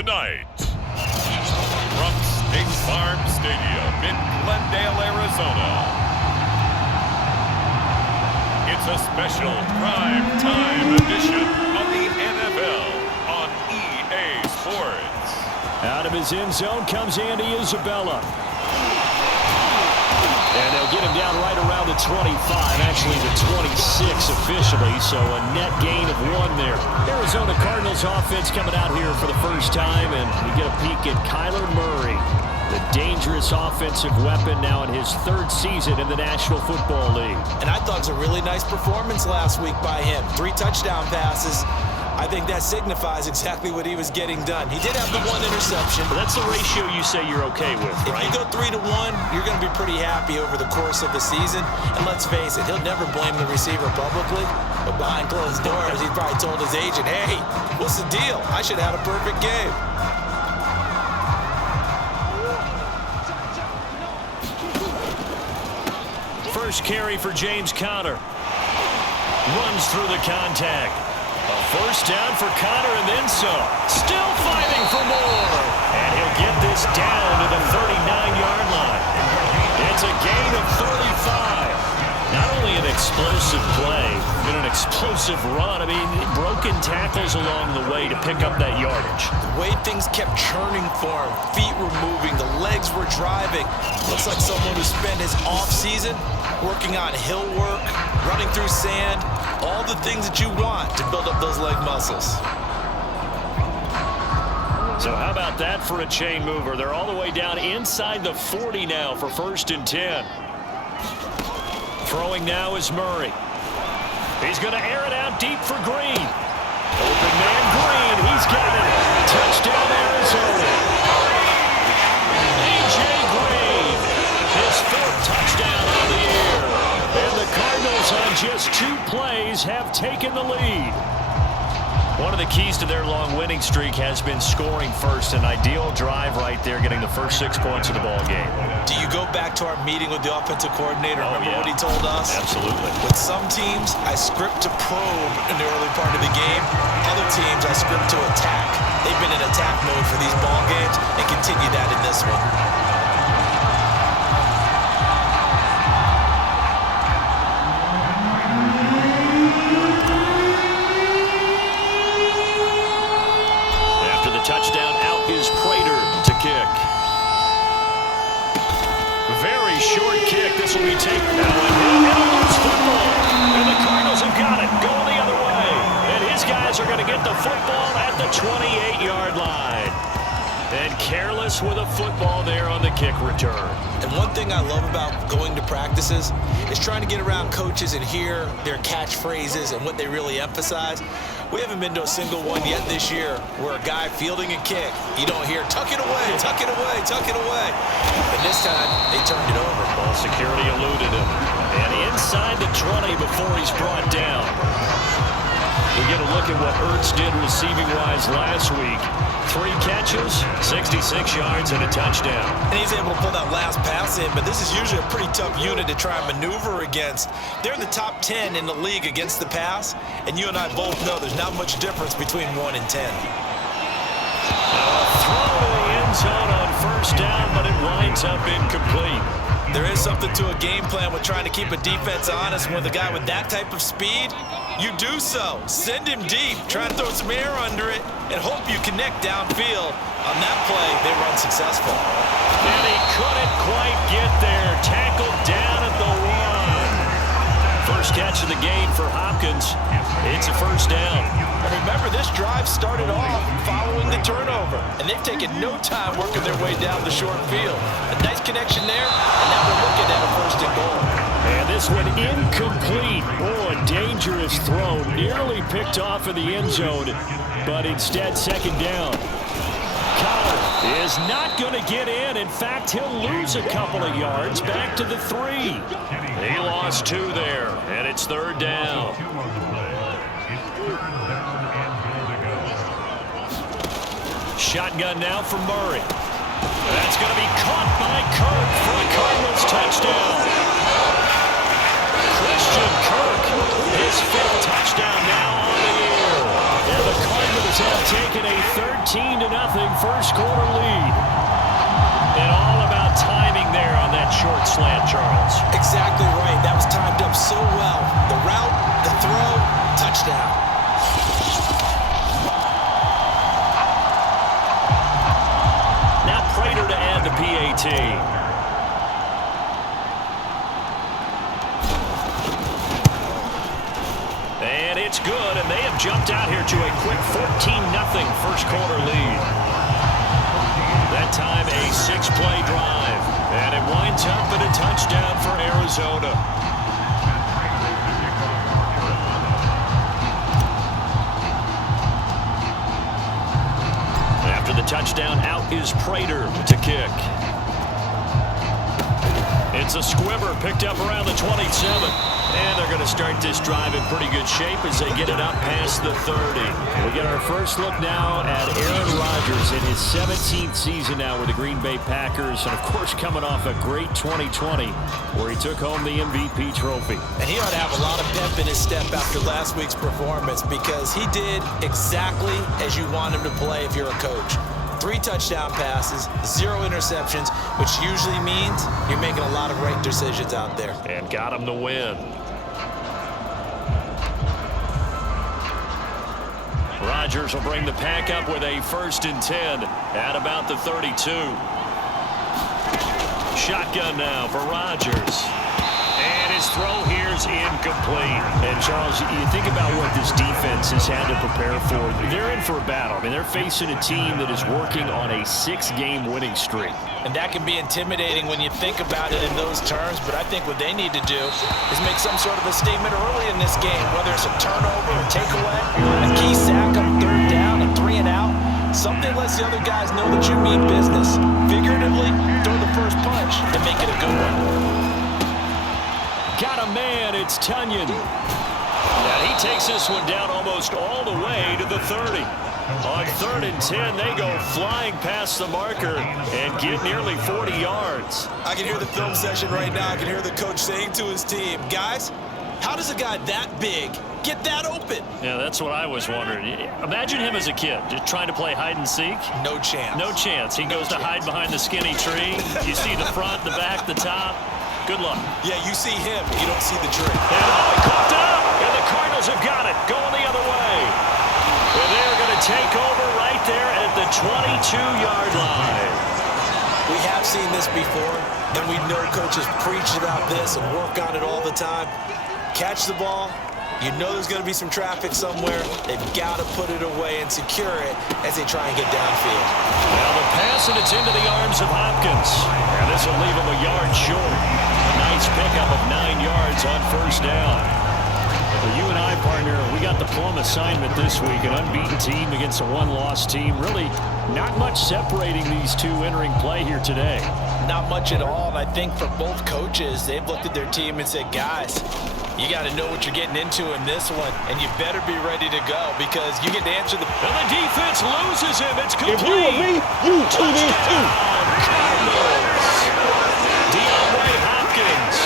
Tonight, from State Farm Stadium in Glendale, Arizona, it's a special prime-time edition of the NFL on EA Sports. Out of his end zone comes Andy Isabella. And they'll get him down right around the 25, actually the 26 officially, so a net gain of 1 there. Arizona Cardinals offense coming out here for the first time, and we get a peek at Kyler Murray, the dangerous offensive weapon now in his 3rd season in the National Football League. And I thought it was a really nice performance last week by him. 3 touchdown passes. I think that signifies exactly what he was getting done. He did have the 1 interception. But that's the ratio you say you're okay with, right? If you go 3-1, you're going to be pretty happy over the course of the season. And let's face it, he'll never blame the receiver publicly. But behind closed doors, he probably told his agent, hey, what's the deal? I should have had a perfect game. First carry for James Conner. Runs through the contact. A first down for Conner and then some. Still fighting for more. And he'll get this down to the 39-yard line. It's a gain of 35. Not only an explosive play, but an explosive run. I mean, broken tackles along the way to pick up that yardage. The way things kept churning for him, feet were moving, the legs were driving. Looks like someone who spent his offseason working on hill work, running through sand, all the things that you want to build up those leg muscles. So how about that for a chain mover? They're all the way down inside the 40 now for 1st and 10. Throwing now is Murray. He's going to air it out deep for Green. Open man Green. He's got it. Touchdown Arizona. A.J. Green. His 4th touchdown on the year. And the Cardinals on just 2 plays have taken the lead. One of the keys to their long winning streak has been scoring first. An ideal drive right there, getting the first 6 points of the ball game. Do you go back to our meeting with the offensive coordinator? Remember what he told us? Absolutely. With some teams, I script to probe in the early part of the game. Other teams, I script to attack. They've been in attack mode for these ball games and continue that in this one. Touchdown, out is Prater to kick. Very short kick. This will be taken now. And it's football. And the Cardinals have got it. Going the other way. And his guys are going to get the football at the 28-yard line. And careless with a football there on the kick return. And one thing I love about going to practices is trying to get around coaches and hear their catchphrases and what they really emphasize. We haven't been to a single one yet this year where a guy fielding a kick, you don't hear, tuck it away, tuck it away, tuck it away. And this time, they turned it over. Ball security eluded him. And inside the 20 before he's brought down. We get a look at what Ertz did receiving-wise last week. 3 catches, 66 yards, and a touchdown. And he's able to pull that last pass in, but this is usually a pretty tough unit to try and maneuver against. They're in the top 10 in the league against the pass, and you and I both know there's not much difference between 1 and 10. Throw to the end zone on first down, but it winds up incomplete. There is something to a game plan with trying to keep a defense honest. When the guy with that type of speed, you do so. Send him deep. Try to throw some air under it and hope you connect downfield. On that play, they were unsuccessful. And he couldn't quite get there. Tackled down at the 1. First catch of the game for Hopkins. It's a first down. And remember, this drive started off following the turnover. And they've taken no time working their way down the short field. A nice connection there, and now we're looking at a 1st and goal. And this one incomplete. Oh, a dangerous throw. Nearly picked off in the end zone, but instead 2nd down. Conner is not going to get in. In fact, he'll lose a couple of yards back to the 3. He lost 2 there, and it's 3rd down. Shotgun now for Murray. That's going to be caught by Kirk for a Cardinals touchdown. Christian Kirk, his 5th touchdown now on the year. And the Cardinals have taken a 13-0 slant, Charles. Exactly right. That was timed up so well. The route, the throw, touchdown. Now Prater to add the PAT. And it's good, and they have jumped out here to a quick 14-0 first quarter lead. That time a 6-play drive, and it winds up in a touchdown for Arizona. After the touchdown, out is Prater to kick. It's a squibber picked up around the 27. And they're going to start this drive in pretty good shape as they get it up past the 30. We get our first look now at Aaron Rodgers in his 17th season now with the Green Bay Packers. And, of course, coming off a great 2020 where he took home the MVP trophy. And he ought to have a lot of pep in his step after last week's performance because he did exactly as you want him to play if you're a coach. 3 touchdown passes, 0 interceptions, which usually means you're making a lot of right decisions out there. And got him the win. Rodgers will bring the pack up with a 1st and 10 at about the 32. Shotgun now for Rodgers. And his throw here is incomplete. And, Charles, you think about what this defense has had to prepare for. They're in for a battle. I mean, they're facing a team that is working on a 6-game winning streak. And that can be intimidating when you think about it in those terms, but I think what they need to do is make some sort of a statement early in this game, whether it's a turnover, a takeaway, a key sack on 3rd down, a 3 and out. Something lets the other guys know that you mean business. Figuratively, throw the first punch and make it a good one. Got a man, it's Tunyon. And he takes this one down almost all the way to the 30. On 3rd and 10, they go flying past the marker and get nearly 40 yards. I can hear the film session right now. I can hear the coach saying to his team, guys, how does a guy that big get that open? Yeah, that's what I was wondering. Imagine him as a kid, just trying to play hide and seek. No chance. No chance. He goes to hide behind the skinny tree. You see the front, the back, the top. Good luck. Yeah, you see him. You don't see the tree. And caught up, and the Cardinals have got it. Going the other way. And they're going to take over right there at the 22-yard line. We have seen this before, and we know coaches preach about this and work on it all the time. Catch the ball. You know there's going to be some traffic somewhere. They've got to put it away and secure it as they try and get downfield. Now the pass, and it's into the arms of Hopkins. And this will leave him a yard short. Nice pickup of 9 yards on 1st down. Well, you and I, partner, we got the plum assignment this week. An unbeaten team against a 1-loss team. Really not much separating these two entering play here today. Not much at all. And I think for both coaches, they've looked at their team and said, guys, you got to know what you're getting into in this one, and you better be ready to go because you get to answer the... And the defense loses him. It's complete. If you were me, you tune in too. Cardinals. DeAndre Hopkins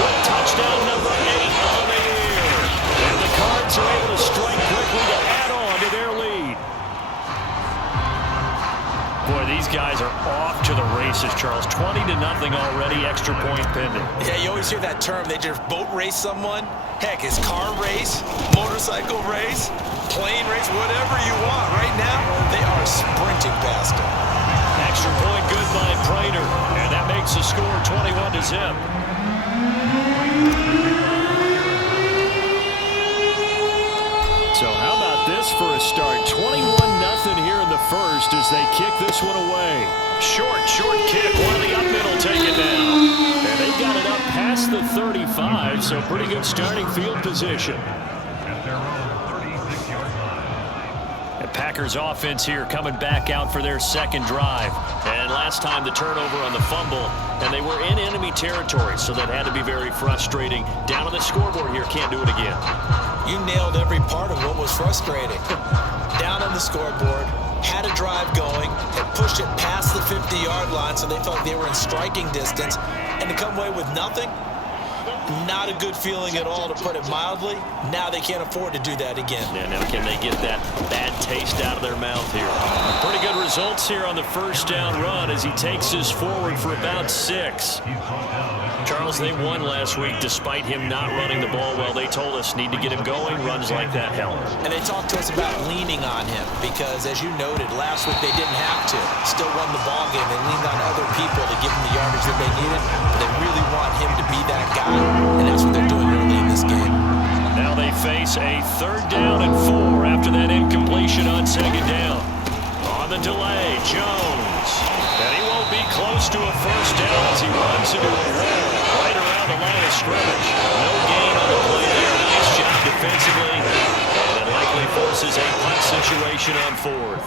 with touchdown number 8 on the year. And the Cards are able to strike quickly to add on to their lead. Boy, these guys are off to the races, Charles. 20-0 already, extra point pending. Yeah, you always hear that term. They just boat race someone. Heck, it's car race, motorcycle race, plane race, whatever you want. Right now, they are sprinting past them. Extra point good by Prater. And that makes the score 21-0. So how about this for a start? 21-0 here in the first as they kick this one away. Short kick. One of the up middle take it down. And they got it up past the 35, so pretty good starting field position. The Packers offense here coming back out for their 2nd drive. And last time the turnover on the fumble, and they were in enemy territory, so that had to be very frustrating. Down on the scoreboard here, can't do it again. You nailed every part of what was frustrating. Down on the scoreboard, had a drive going, had pushed it past the 50-yard line so they felt they were in striking distance, and to come away with nothing, Not a good feeling at all, to put it mildly. Now they can't afford to do that again. Yeah, now can they get that bad taste out of their mouth here? Pretty good results here on the first down run as he takes us forward for about 6. Charles, they won last week despite him not running the ball well. They told us need to get him going. Runs like that help. And they talked to us about leaning on him because, as you noted, last week they didn't have to. Still won the ball game. They leaned on other people to give them the yardage that they needed. But they really want him to be that guy, and that's what they're doing early in this game. Now they face a 3rd down and 4 after that incompletion on 2nd down. On the delay, Jones. And he won't be close to a first down as he runs into a wall right around the line of scrimmage. No gain on the play there. Nice job defensively. And it likely forces a punt situation on 4th.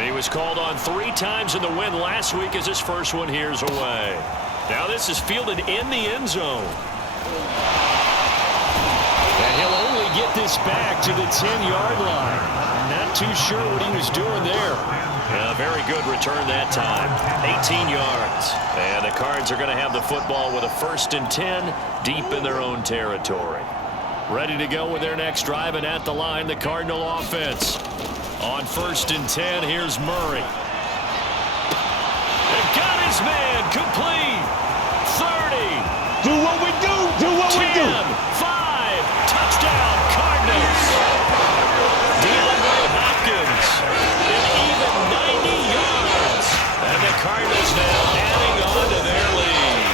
He was called on 3 times in the win last week as his first one here's away. Now this is fielded in the end zone. And he'll only get this back to the 10-yard line. Not too sure what he was doing there. Very good return that time. 18 yards. And the Cards are going to have the football with a 1st and 10 deep in their own territory. Ready to go with their next drive, and at the line, the Cardinal offense. On 1st and 10, here's Murray. They've got his man complete. 30. Do what we do. Do what 10, we do. 5. Touchdown, Cardinals. Hopkins. An even 90 yards. And the Cardinals now adding on to their lead.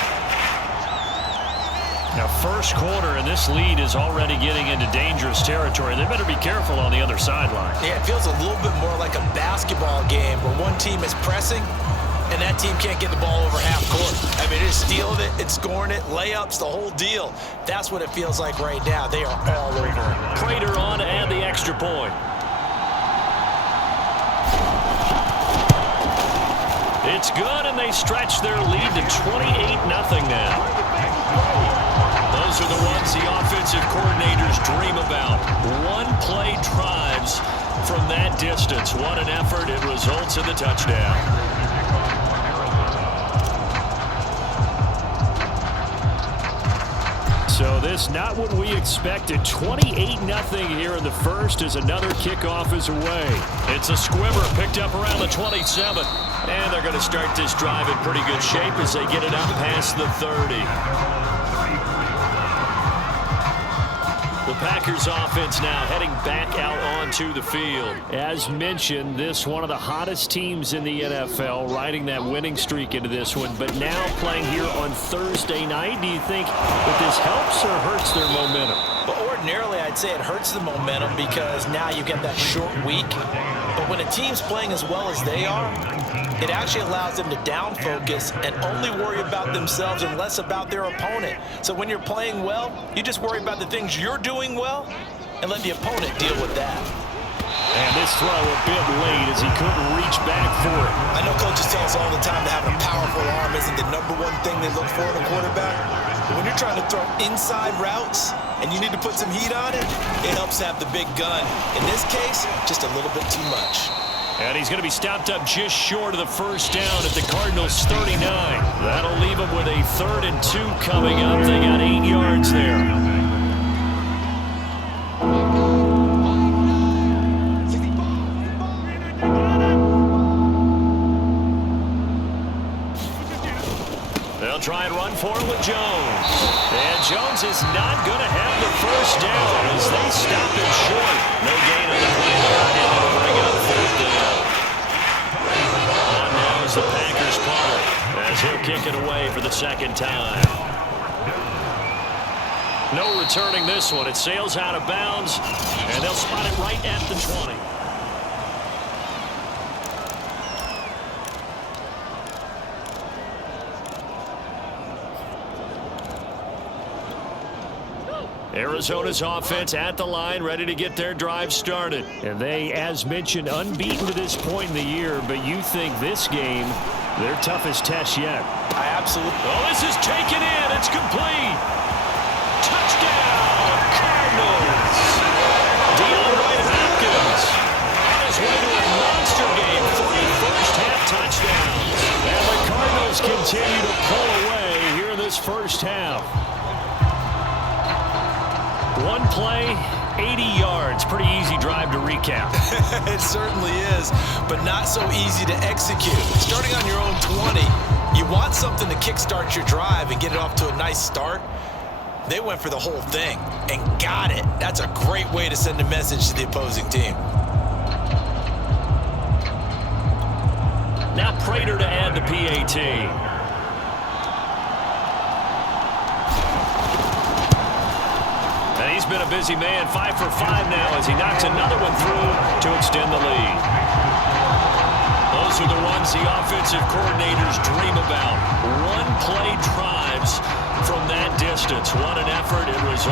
Now, first quarter, and this lead is already getting into dangerous territory. They better be careful on the other sideline. Yeah, it feels a little bit more like a basketball game where one team is pressing and that team can't get the ball over half court. I mean, it's stealing it, it's scoring it, layups, the whole deal. That's what it feels like right now. They are all over it. Prater on to add the extra point. It's good, and they stretch their lead to 28-0 now. Those are the ones the offensive coordinators dream about. One-play drives from that distance. What an effort. It results in the touchdown. So this not what we expected. 28-0 here in the first as another kickoff is away. It's a squibber picked up around the 27. And they're going to start this drive in pretty good shape as they get it up past the 30. The Packers offense now heading back out onto the field. As mentioned, this one of the hottest teams in the NFL, riding that winning streak into this one, but now playing here on Thursday night. Do you think that this helps or hurts their momentum? Well, ordinarily, I'd say it hurts the momentum because now you get that short week. But when a team's playing as well as they are, it actually allows them to down focus and only worry about themselves and less about their opponent. So when you're playing well, you just worry about the things you're doing well and let the opponent deal with that. And this throw a bit late as he couldn't reach back for it. I know coaches tell us all the time that having a powerful arm isn't the #1 thing they look for in a quarterback. But when you're trying to throw inside routes and you need to put some heat on it, it helps have the big gun. In this case, just a little bit too much. And he's going to be stopped up just short of the first down at the Cardinals' 39. That'll leave him with a 3rd and 2 coming up. They got 8 yards there. They'll try and run for it with Jones. And Jones is not going to have the first down as they stop him short. No gain on the play there, and it'll bring up 4th down. On now is the Packers punter as he'll kick it away for the 2nd time. No returning this one. It sails out of bounds, and they'll spot it right at the 20. Arizona's offense at the line, ready to get their drive started. And they, as mentioned, unbeaten to this point in the year, but you think this game, their toughest test yet. I absolutely. Oh, this is taken in. It's complete. Touchdown, Cardinals. Hopkins on his way to a monster game. 3 first-half touchdowns. And the Cardinals continue to this first half. One play, 80 yards. Pretty easy drive to recap. It certainly is, but not so easy to execute. Starting on your own 20, you want something to kickstart your drive and get it off to a nice start. They went for the whole thing and got it. That's a great way to send a message to the opposing team. Now Prater to add the PAT. And he's been a busy man, 5 for 5 now as he knocks another one through to extend the lead. Those are the runs the offensive coordinators dream about. One-play drives from that distance. What an effort. It was